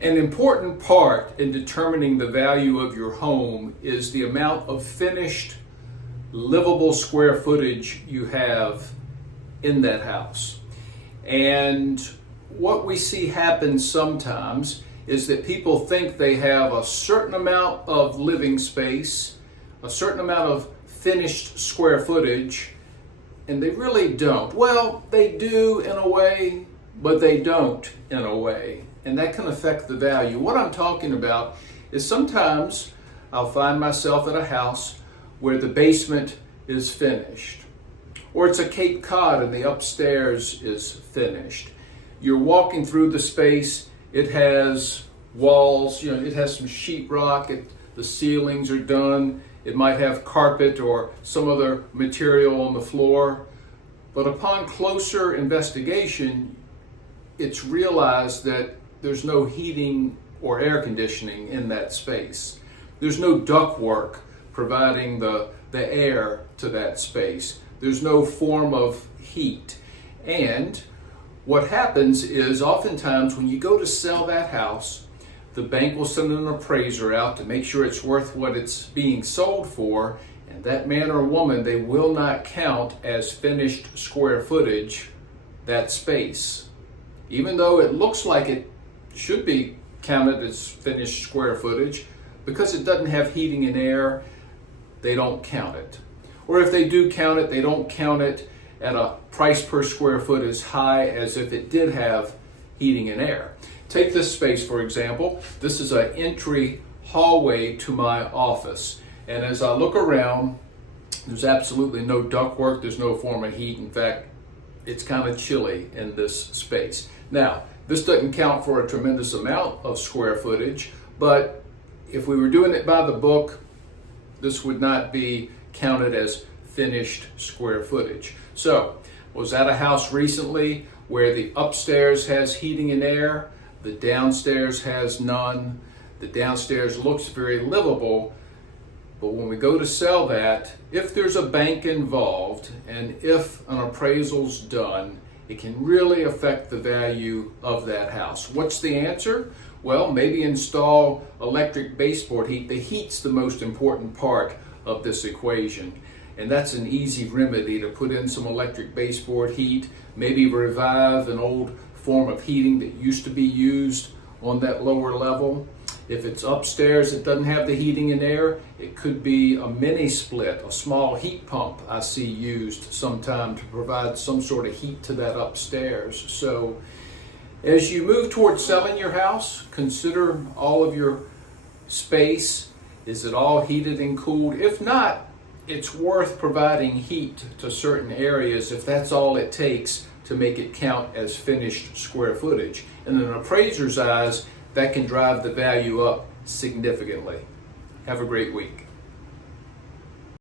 An important part in determining the value of your home is the amount of finished, livable square footage you have in that house. And what we see happen sometimes is that people think they have a certain amount of living space, a certain amount of finished square footage, and they really don't. Well, they do in a way, but they don't in a way. And that can affect the value. What I'm talking about is sometimes I'll find myself at a house where the basement is finished, or it's a Cape Cod and the upstairs is finished. You're walking through the space, it has walls, it has some sheetrock, the ceilings are done, it might have carpet or some other material on the floor. But upon closer investigation, it's realized that there's no heating or air conditioning in that space. There's no ductwork providing the air to that space. There's no form of heat. And what happens is oftentimes when you go to sell that house, the bank will send an appraiser out to make sure it's worth what it's being sold for, and that man or woman, they will not count as finished square footage that space. Even though it looks like it should be counted as finished square footage, because it doesn't have heating and air, they don't count it. Or if they do count it, they don't count it at a price per square foot as high as if it did have heating and air. Take this space, for example. This is an entry hallway to my office. And as I look around, there's absolutely no ductwork, there's no form of heat. In fact, it's kind of chilly in this space. Now, this doesn't count for a tremendous amount of square footage, but if we were doing it by the book, this would not be counted as finished square footage. So, was at a house recently where the upstairs has heating and air, the downstairs has none. The downstairs looks very livable, but when we go to sell that, if there's a bank involved and if an appraisal's done, it can really affect the value of that house. What's the answer? Well, maybe install electric baseboard heat. The heat's the most important part of this equation. And that's an easy remedy to put in some electric baseboard heat, maybe revive an old form of heating that used to be used on that lower level. If it's upstairs that doesn't have the heating and air, it could be a mini split, a small heat pump I see used sometime to provide some sort of heat to that upstairs. So as you move towards selling your house, consider all of your space. Is it all heated and cooled? If not, it's worth providing heat to certain areas if that's all it takes to make it count as finished square footage. In an appraiser's eyes, that can drive the value up significantly. Have a great week.